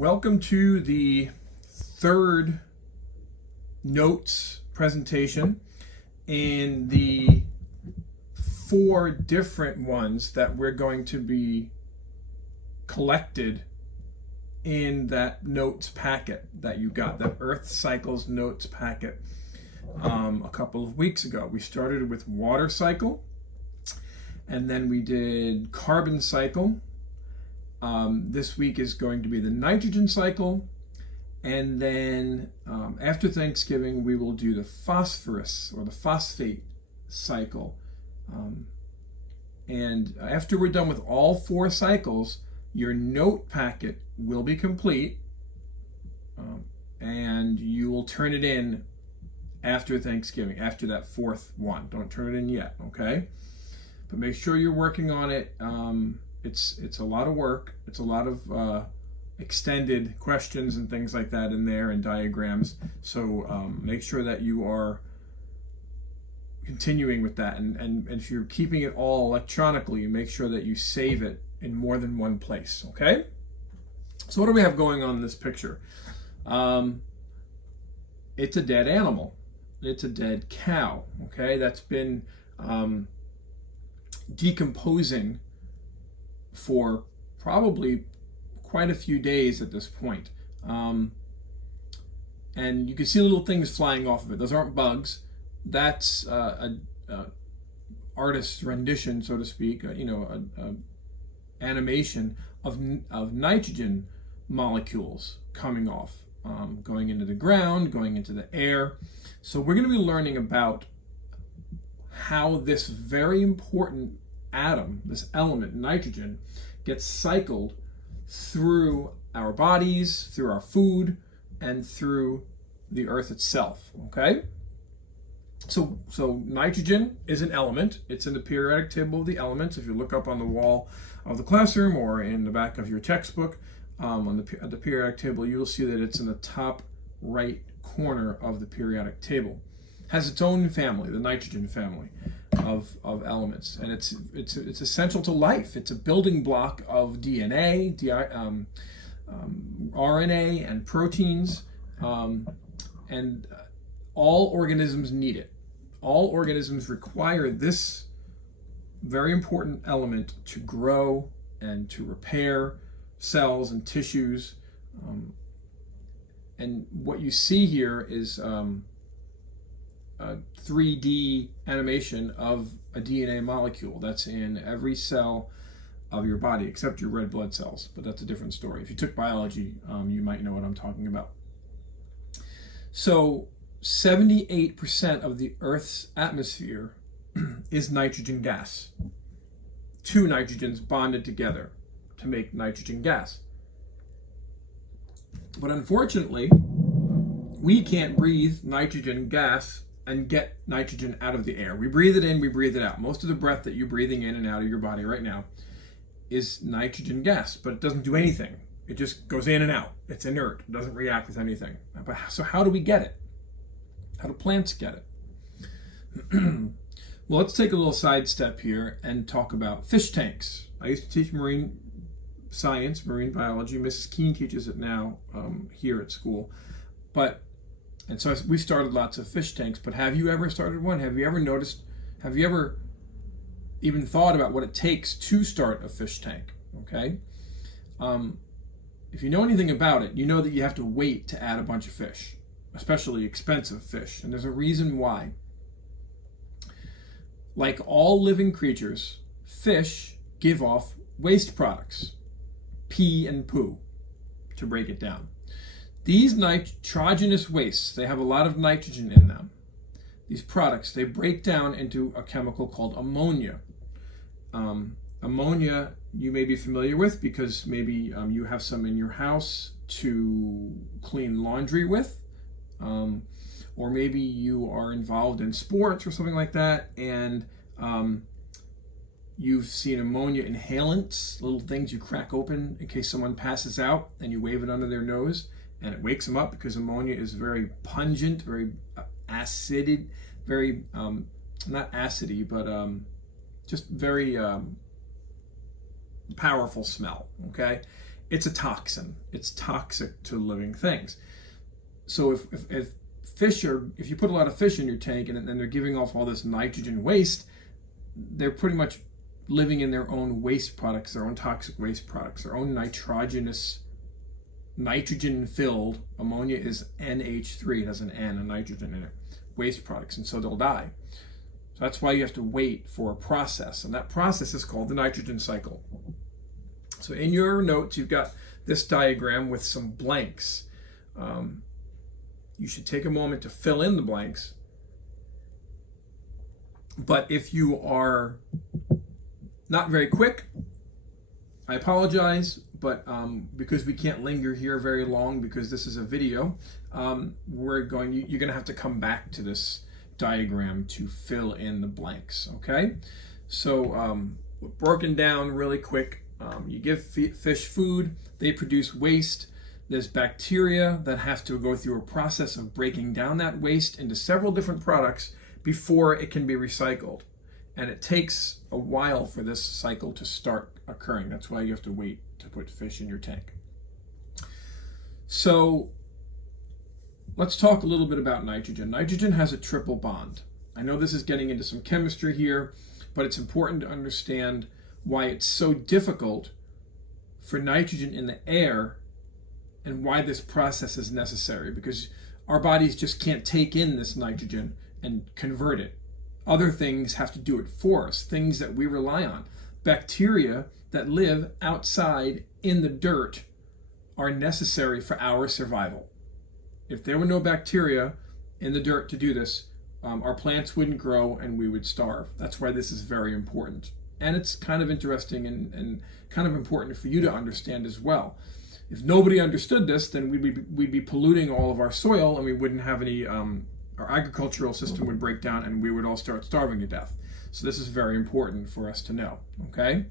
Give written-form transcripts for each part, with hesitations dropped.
Welcome to the third notes presentation in the four different ones that we're going to be collected in that notes packet that you got, that Earth Cycles notes packet a couple of weeks ago. We started with water cycle, and then we did carbon cycle. This week is going to be the nitrogen cycle, and then after Thanksgiving we will do the phosphorus or the phosphate cycle. And after we're done with all four cycles, your note packet will be complete, and you will turn it in after Thanksgiving, after that fourth one. Don't turn it in yet, okay? But make sure you're working on it. It's a lot of work. It's a lot of extended questions and things like that in there, and diagrams. So make sure that you are continuing with that. And if you're keeping it all electronically, make sure that you save it in more than one place, okay? So what do we have going on in this picture? It's a dead animal. It's a dead cow, okay? That's been decomposing for probably quite a few days at this point. And you can see little things flying off of it. Those aren't bugs. That's an artist's rendition, so to speak, animation of nitrogen molecules coming off, going into the ground, going into the air. So we're going to be learning about how this very important atom, this element, nitrogen, gets cycled through our bodies, through our food, and through the earth itself, okay? So nitrogen is an element. It's in the periodic table of the elements. If you look up on the wall of the classroom or in the back of your textbook, at the periodic table, you will see that it's in the top right corner of the periodic table. Has its own family, the nitrogen family of elements, and it's essential to life. It's a building block of DNA, RNA, and proteins, and all organisms need it. All organisms require this very important element to grow and to repair cells and tissues. And what you see here is a 3D animation of a DNA molecule that's in every cell of your body except your red blood cells, but that's a different story. If you took biology, you might know what I'm talking about. So 78% of the Earth's atmosphere is nitrogen gas. Two nitrogens bonded together to make nitrogen gas. But unfortunately, we can't breathe nitrogen gas and get nitrogen out of the air. We breathe it in, we breathe it out. Most of the breath that you're breathing in and out of your body right now is nitrogen gas, but it doesn't do anything. It just goes in and out. It's inert. It doesn't react with anything. So how do we get it? How do plants get it? Well, let's take a little sidestep here and talk about fish tanks. I used to teach marine science, marine biology. Mrs. Keene teaches it now here at school. And so we started lots of fish tanks, but have you ever started one? Have you ever noticed, have you ever even thought about what it takes to start a fish tank, okay? If you know anything about it, you know that you have to wait to add a bunch of fish, especially expensive fish, and there's a reason why. Like all living creatures, fish give off waste products, pee and poo, to break it down. These nitrogenous wastes, they have a lot of nitrogen in them. These products, they break down into a chemical called ammonia. Ammonia you may be familiar with because maybe you have some in your house to clean laundry with, or maybe you are involved in sports or something like that, and you've seen ammonia inhalants, little things you crack open in case someone passes out, and you wave it under their nose, and it wakes them up because ammonia is very pungent, very acidic, very, not acidy, but just very powerful smell, okay? it's a toxin. It's toxic to living things. So if you put a lot of fish in your tank and then they're giving off all this nitrogen waste, they're pretty much living in their own waste products, their own toxic waste products, their own nitrogen-filled, ammonia is NH3, it has an N, a nitrogen in it, waste products, and so they'll die. So that's why you have to wait for a process, and that process is called the nitrogen cycle. So in your notes, you've got this diagram with some blanks. You should take a moment to fill in the blanks. But if you are not very quick, I apologize, but because we can't linger here very long because this is a video, you're going to have to come back to this diagram to fill in the blanks, okay? So broken down really quick, you give fish food, they produce waste. There's bacteria that have to go through a process of breaking down that waste into several different products before it can be recycled. And it takes a while for this cycle to start occurring. That's why you have to wait to put fish in your tank. So let's talk a little bit about nitrogen. Nitrogen has a triple bond. I know this is getting into some chemistry here, but it's important to understand why it's so difficult for nitrogen in the air and why this process is necessary, because our bodies just can't take in this nitrogen and convert it. Other things have to do it for us, things that we rely on. Bacteria that live outside in the dirt are necessary for our survival. If there were no bacteria in the dirt to do this, our plants wouldn't grow and we would starve. That's why this is very important. And it's kind of interesting and kind of important for you to understand as well. If nobody understood this, then we'd be polluting all of our soil, and we wouldn't have any, our agricultural system would break down and we would all start starving to death. So this is very important for us to know, okay?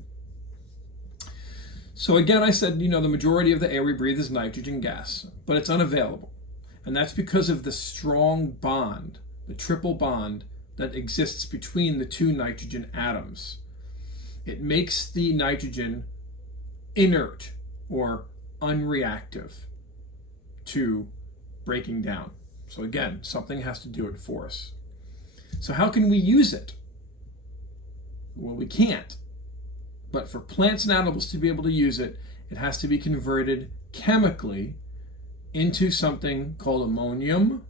So again, I said, the majority of the air we breathe is nitrogen gas, but it's unavailable. And that's because of the strong bond, the triple bond that exists between the two nitrogen atoms. It makes the nitrogen inert or unreactive to breaking down. So again, something has to do it for us. So how can we use it? Well, we can't. But for plants and animals to be able to use it, it has to be converted chemically into something called ammonium,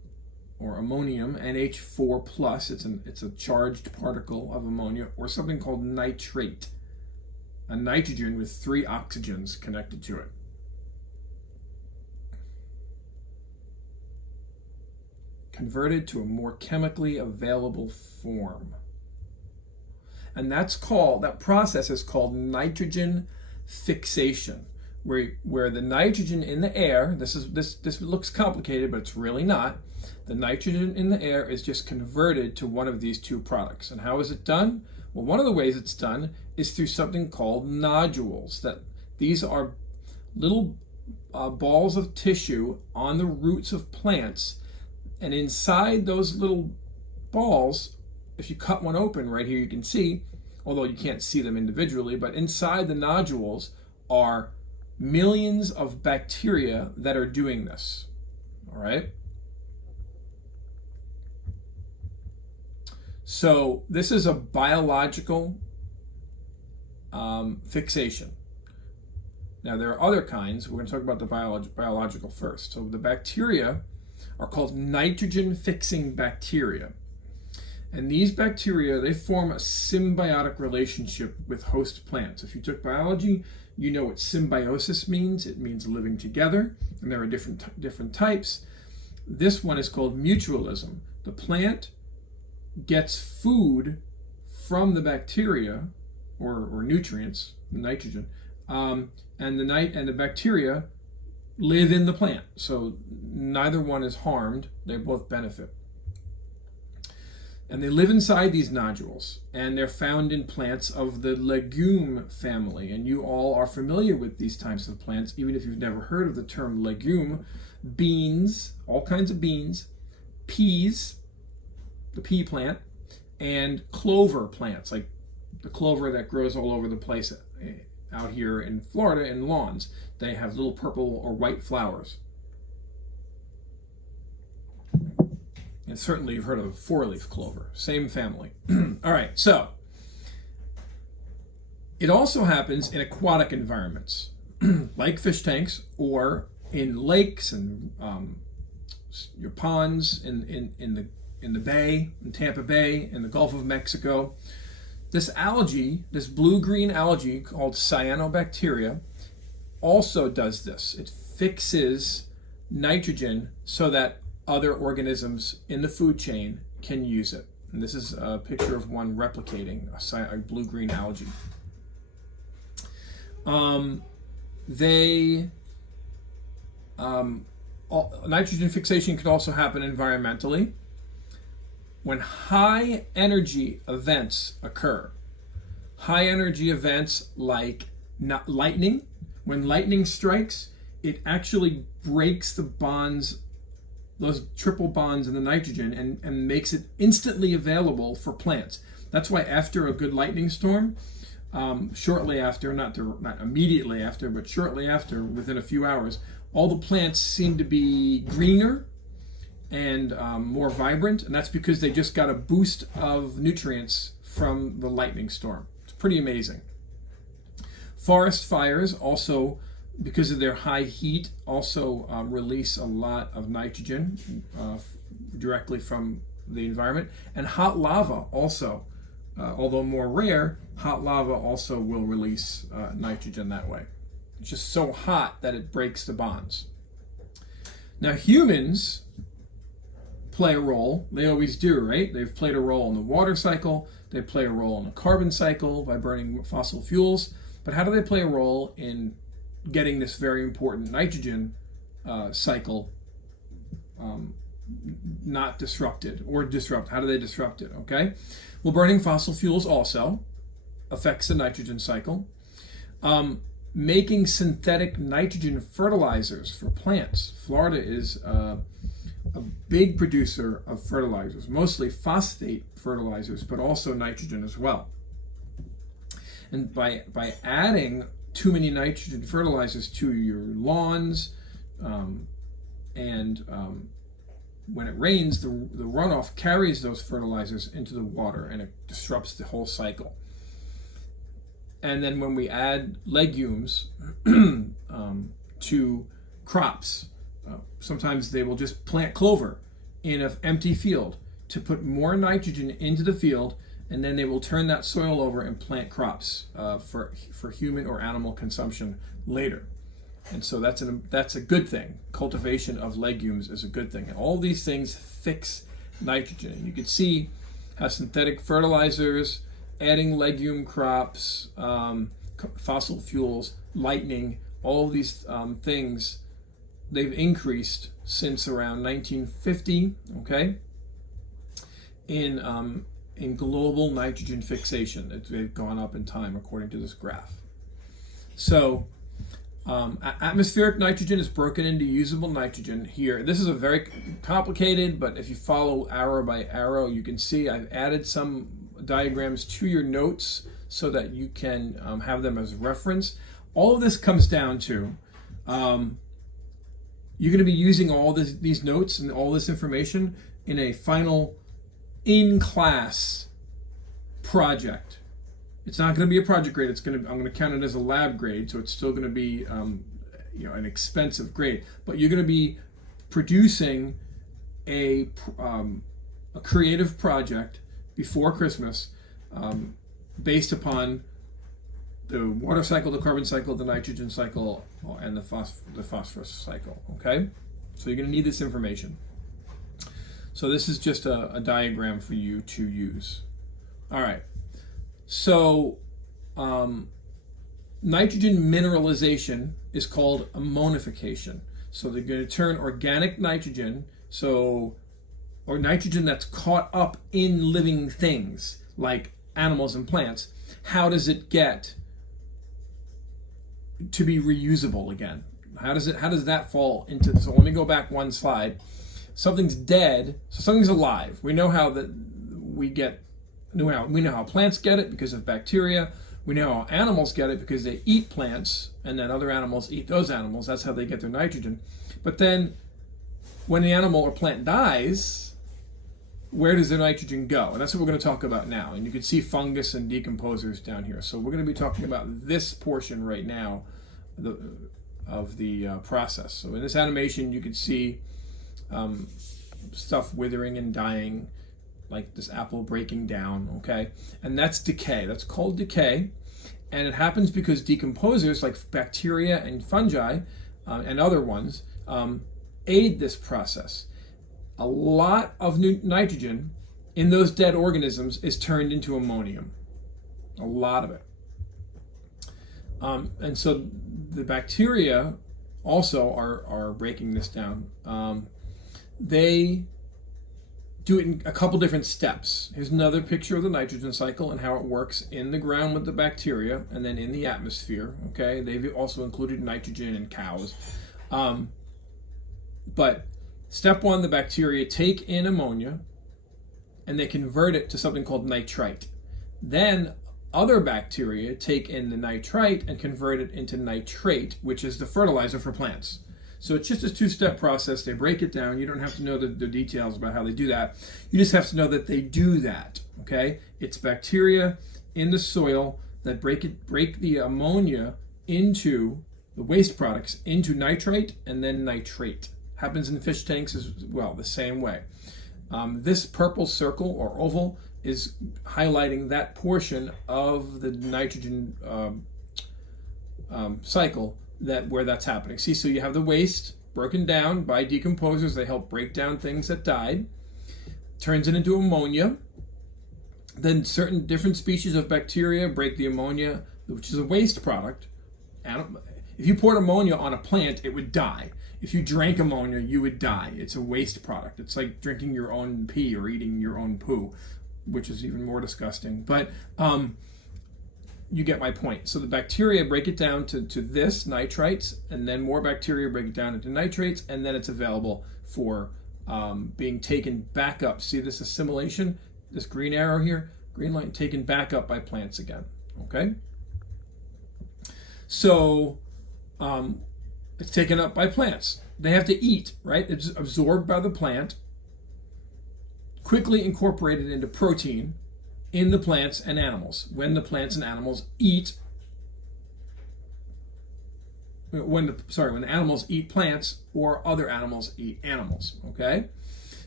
NH4+. It's a charged particle of ammonia, or something called nitrate, a nitrogen with 3 oxygens connected to it. Converted to a more chemically available form. And that process is called nitrogen fixation, where the nitrogen in the air, this looks complicated, but it's really not. The nitrogen in the air is just converted to one of these 2 products. And how is it done? Well, one of the ways it's done is through something called nodules. These are little balls of tissue on the roots of plants. And inside those little balls, if you cut one open right here, you can see, although you can't see them individually, but inside the nodules are millions of bacteria that are doing this. All right? So this is a biological fixation. Now there are other kinds. We're going to talk about the biological first. So the bacteria are called nitrogen-fixing bacteria. And these bacteria, they form a symbiotic relationship with host plants. If you took biology, you know what symbiosis means. It means living together, and there are different types. This one is called mutualism. The plant gets food from the bacteria, or nutrients, nitrogen, and the bacteria live in the plant. So neither one is harmed, they both benefit. And they live inside these nodules, and they're found in plants of the legume family. And you all are familiar with these types of plants, even if you've never heard of the term legume. Beans, all kinds of beans, peas, the pea plant, and clover plants, like the clover that grows all over the place out here in Florida in lawns. They have little purple or white flowers. And certainly you've heard of four-leaf clover, same family. All right, so it also happens in aquatic environments, like fish tanks, or in lakes and your ponds in the bay, in Tampa Bay, in the Gulf of Mexico. This algae, this blue-green algae called cyanobacteria, also does this. It fixes nitrogen so that other organisms in the food chain can use it. And this is a picture of one replicating a blue-green algae. Nitrogen fixation could also happen environmentally. When high energy events occur, high energy events like lightning, when lightning strikes, it actually breaks the bonds, those triple bonds in the nitrogen, and makes it instantly available for plants. That's why after a good lightning storm, shortly after, not immediately after, but shortly after, within a few hours, all the plants seem to be greener and more vibrant, and that's because they just got a boost of nutrients from the lightning storm. It's pretty amazing. Forest fires also, because of their high heat, also release a lot of nitrogen directly from the environment. And hot lava also, although more rare, hot lava also will release nitrogen that way. It's just so hot that it breaks the bonds. Now humans play a role. They always do, right? They've played a role in the water cycle. They play a role in the carbon cycle by burning fossil fuels. But how do they play a role in getting this very important nitrogen cycle not disrupted or disrupt? How do they disrupt it? Okay. Well, burning fossil fuels also affects the nitrogen cycle. Making synthetic nitrogen fertilizers for plants. Florida is a big producer of fertilizers, mostly phosphate fertilizers, but also nitrogen as well. And by adding too many nitrogen fertilizers to your lawns, when it rains, the runoff carries those fertilizers into the water, and it disrupts the whole cycle. And then when we add legumes to crops, sometimes they will just plant clover in an empty field to put more nitrogen into the field, and then they will turn that soil over and plant crops for human or animal consumption later. And so that's a good thing. Cultivation of legumes is a good thing. And all these things fix nitrogen. And you can see how synthetic fertilizers, adding legume crops, fossil fuels, lightning, all these things, they've increased since around 1950, okay, in global nitrogen fixation. They've gone up in time according to this graph. So atmospheric nitrogen is broken into usable nitrogen here. This is a very complicated, but if you follow arrow by arrow, you can see I've added some diagrams to your notes so that you can have them as reference. All of this comes down to you're going to be using all these notes and all this information in a final in-class project. It's not going to be a project grade. I'm going to count it as a lab grade, so it's still going to be an expensive grade. But you're going to be producing a creative project before Christmas based upon the water cycle, the carbon cycle, the nitrogen cycle, and the phosphorus cycle. Okay, so you're going to need this information. So this is just a diagram for you to use. All right. So nitrogen mineralization is called ammonification. So they're going to turn organic nitrogen, or nitrogen that's caught up in living things like animals and plants. How does it get to be reusable again? How does that fall into? So let me go back one slide. Something's dead, so something's alive. We know how we know how plants get it because of bacteria. We know how animals get it because they eat plants, and then other animals eat those animals. That's how they get their nitrogen. But then when the animal or plant dies, where does the nitrogen go? And that's what we're going to talk about now. And you can see fungus and decomposers down here. So we're going to be talking about this portion right now of the process. So in this animation, you can see stuff withering and dying, like this apple breaking down, okay? And that's decay. That's called decay. And it happens because decomposers like bacteria and fungi and other ones aid this process. A lot of nitrogen in those dead organisms is turned into ammonium. A lot of it. And so the bacteria also are breaking this down. They do it in a couple different steps. Here's another picture of the nitrogen cycle and how it works in the ground with the bacteria and then in the atmosphere. Okay, they've also included nitrogen in cows. But step one, the bacteria take in ammonia and they convert it to something called nitrite. Then other bacteria take in the nitrite and convert it into nitrate, which is the fertilizer for plants. So it's just a two-step process. They break it down. You don't have to know the details about how they do that. You just have to know that they do that, okay? It's bacteria in the soil that break the ammonia into the waste products into nitrite and then nitrate. Happens in fish tanks as well, the same way. This purple circle or oval is highlighting that portion of the nitrogen cycle where that's happening. See, so you have the waste broken down by decomposers. They help break down things that died, turns it into ammonia. Then certain different species of bacteria break the ammonia, which is a waste product. If you poured ammonia on a plant, it would die. If you drank ammonia, you would die. It's a waste product. It's like drinking your own pee or eating your own poo, which is even more disgusting. But you get my point. So the bacteria break it down to this, nitrites, and then more bacteria break it down into nitrates, and then it's available for being taken back up. See this assimilation? This green arrow here, green line, taken back up by plants again, okay? So it's taken up by plants. They have to eat, right? It's absorbed by the plant, quickly incorporated into protein in the plants and animals. When the plants and animals eat, when the animals eat plants or other animals eat animals, okay?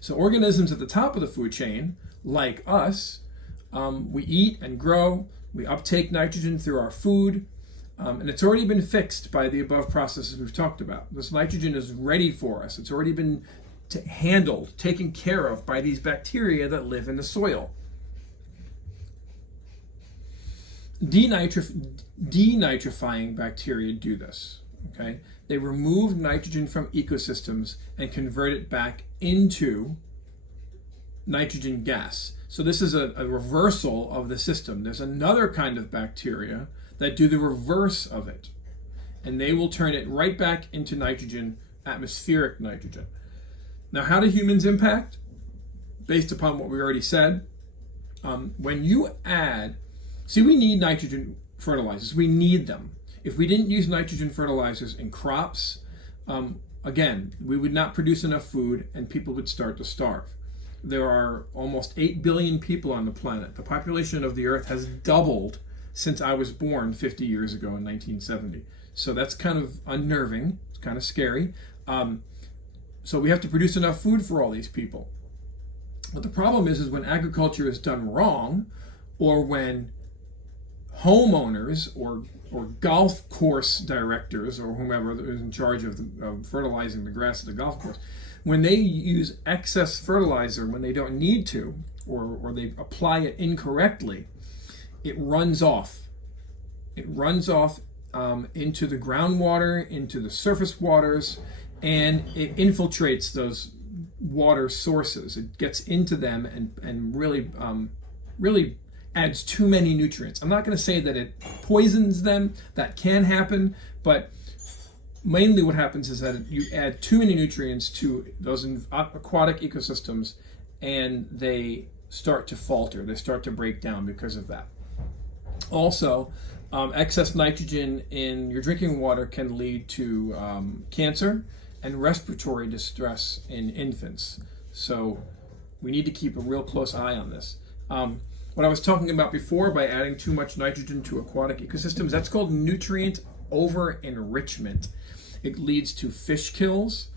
So organisms at the top of the food chain, like us, we eat and grow, we uptake nitrogen through our food, and it's already been fixed by the above processes we've talked about. This nitrogen is ready for us. It's already been handled, taken care of by these bacteria that live in the soil. Denitrifying bacteria do this, okay? They remove nitrogen from ecosystems and convert it back into nitrogen gas. So this is a reversal of the system. There's another kind of bacteria that do the reverse of it, and they will turn it right back into nitrogen, atmospheric nitrogen. Now, how do humans impact? Based upon what we already said, when you add, see, we need nitrogen fertilizers. We need them. If we didn't use nitrogen fertilizers in crops, again, we would not produce enough food and people would start to starve. There are almost 8 billion people on the planet. The population of the Earth has doubled since I was born 50 years ago in 1970. So that's kind of unnerving. It's kind of scary. So we have to produce enough food for all these people. But the problem is when agriculture is done wrong, or when homeowners or golf course directors or whomever is in charge of fertilizing the grass at the golf course, when they use excess fertilizer when they don't need to, or they apply it incorrectly, it runs off. It runs off into the groundwater, into the surface waters, and it infiltrates those water sources. It gets into them and really adds too many nutrients. I'm not going to say that it poisons them. That can happen, but mainly what happens is that you add too many nutrients to those aquatic ecosystems, and they start to falter. They start to break down because of that. Also, Excess nitrogen in your drinking water can lead to cancer and respiratory distress in infants. So we need to keep a real close eye on this. What I was talking about before, by adding too much nitrogen to aquatic ecosystems, that's called nutrient over-enrichment. It leads to fish kills,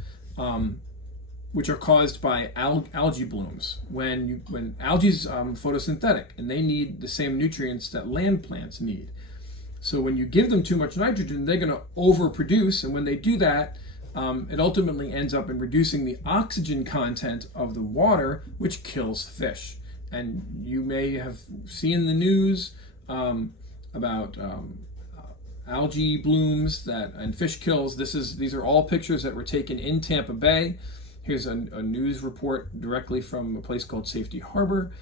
which are caused by algae blooms. When algae's photosynthetic, and they need the same nutrients that land plants need. So when you give them too much nitrogen, they're going to overproduce, and when they do that, it ultimately ends up in reducing the oxygen content of the water, which kills fish. And you may have seen the news about algae blooms and fish kills. These are all pictures that were taken in Tampa Bay. Here's a news report directly from a place called Safety Harbor.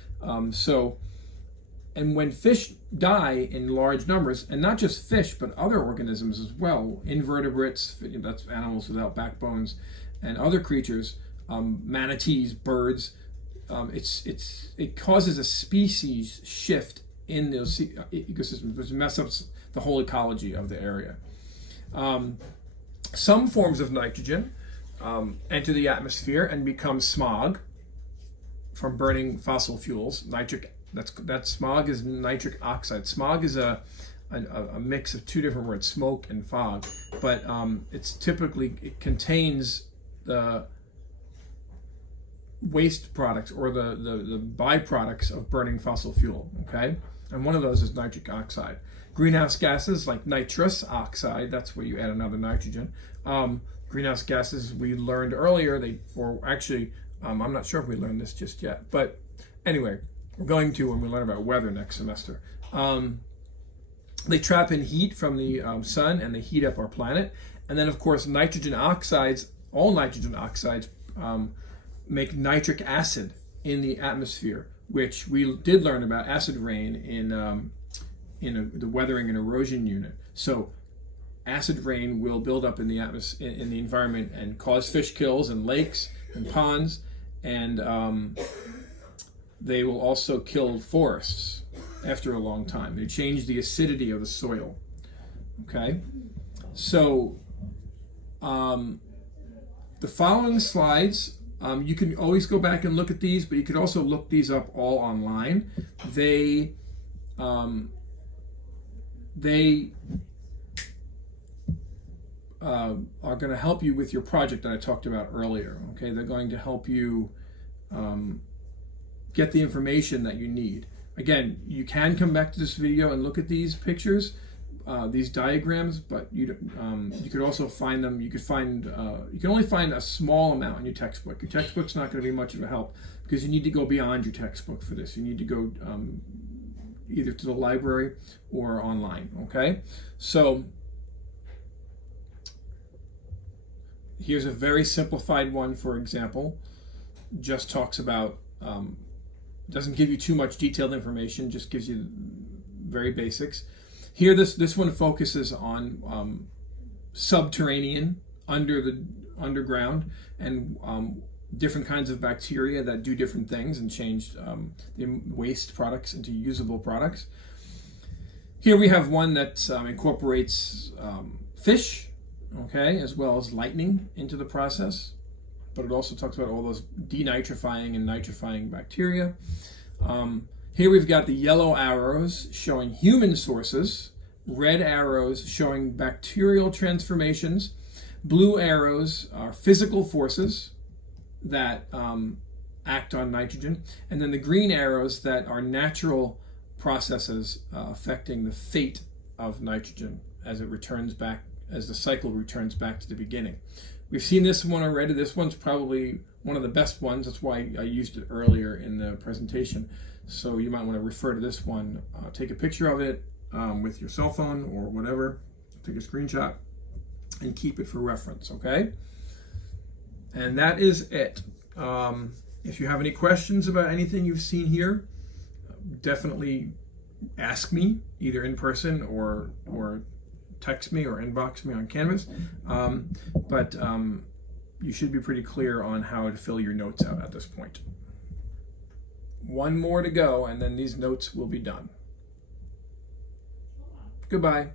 And when fish die in large numbers, and not just fish, but other organisms as well, invertebrates, that's animals without backbones, and other creatures, manatees, birds, it causes a species shift in those ecosystems, which mess up the whole ecology of the area. Some forms of nitrogen enter the atmosphere and become smog from burning fossil fuels. That smog is nitric oxide. Smog is a mix of two different words, smoke and fog, but it contains the waste products or the byproducts of burning fossil fuel, okay? And one of those is nitric oxide. Greenhouse gases like nitrous oxide, that's where you add another nitrogen. Greenhouse gases, we learned earlier, I'm not sure if we learned this just yet, but anyway, we're going to when we learn about weather next semester. They trap in heat from the sun, and they heat up our planet. And then, of course, nitrogen oxides, all nitrogen oxides, make nitric acid in the atmosphere, which we did learn about acid rain in the weathering and erosion unit. So acid rain will build up in the atmosphere, in the environment, and cause fish kills in lakes and ponds, and they will also kill forests after a long time. They change the acidity of the soil. Okay, so the following slides, you can always go back and look at these, but you could also look these up all online. They are going to help you with your project that I talked about earlier. Okay, they're going to help you get the information that you need. Again, you can come back to this video and look at these pictures, these diagrams, but you could also find them. You can only find a small amount in your textbook. Your textbook's not going to be much of a help because you need to go beyond your textbook for this. You need to go either to the library or online. Okay, so here's a very simplified one, for example. Just talks about, doesn't give you too much detailed information, just gives you very basics. Here, this one focuses on subterranean, underground, and different kinds of bacteria that do different things and change the waste products into usable products. Here we have one that incorporates fish, okay, as well as lightning into the process, but it also talks about all those denitrifying and nitrifying bacteria. Here we've got the yellow arrows showing human sources, red arrows showing bacterial transformations, blue arrows are physical forces that act on nitrogen, and then the green arrows that are natural processes affecting the fate of nitrogen as it returns back, as the cycle returns back to the beginning. We've seen this one already. This one's probably one of the best ones. That's why I used it earlier in the presentation. So you might want to refer to this one. Take a picture of it with your cell phone or whatever. Take a screenshot and keep it for reference, okay? And that is it. If you have any questions about anything you've seen here, definitely ask me, either in person or text me or inbox me on Canvas. But you should be pretty clear on how to fill your notes out at this point. One more to go, and then these notes will be done. Goodbye.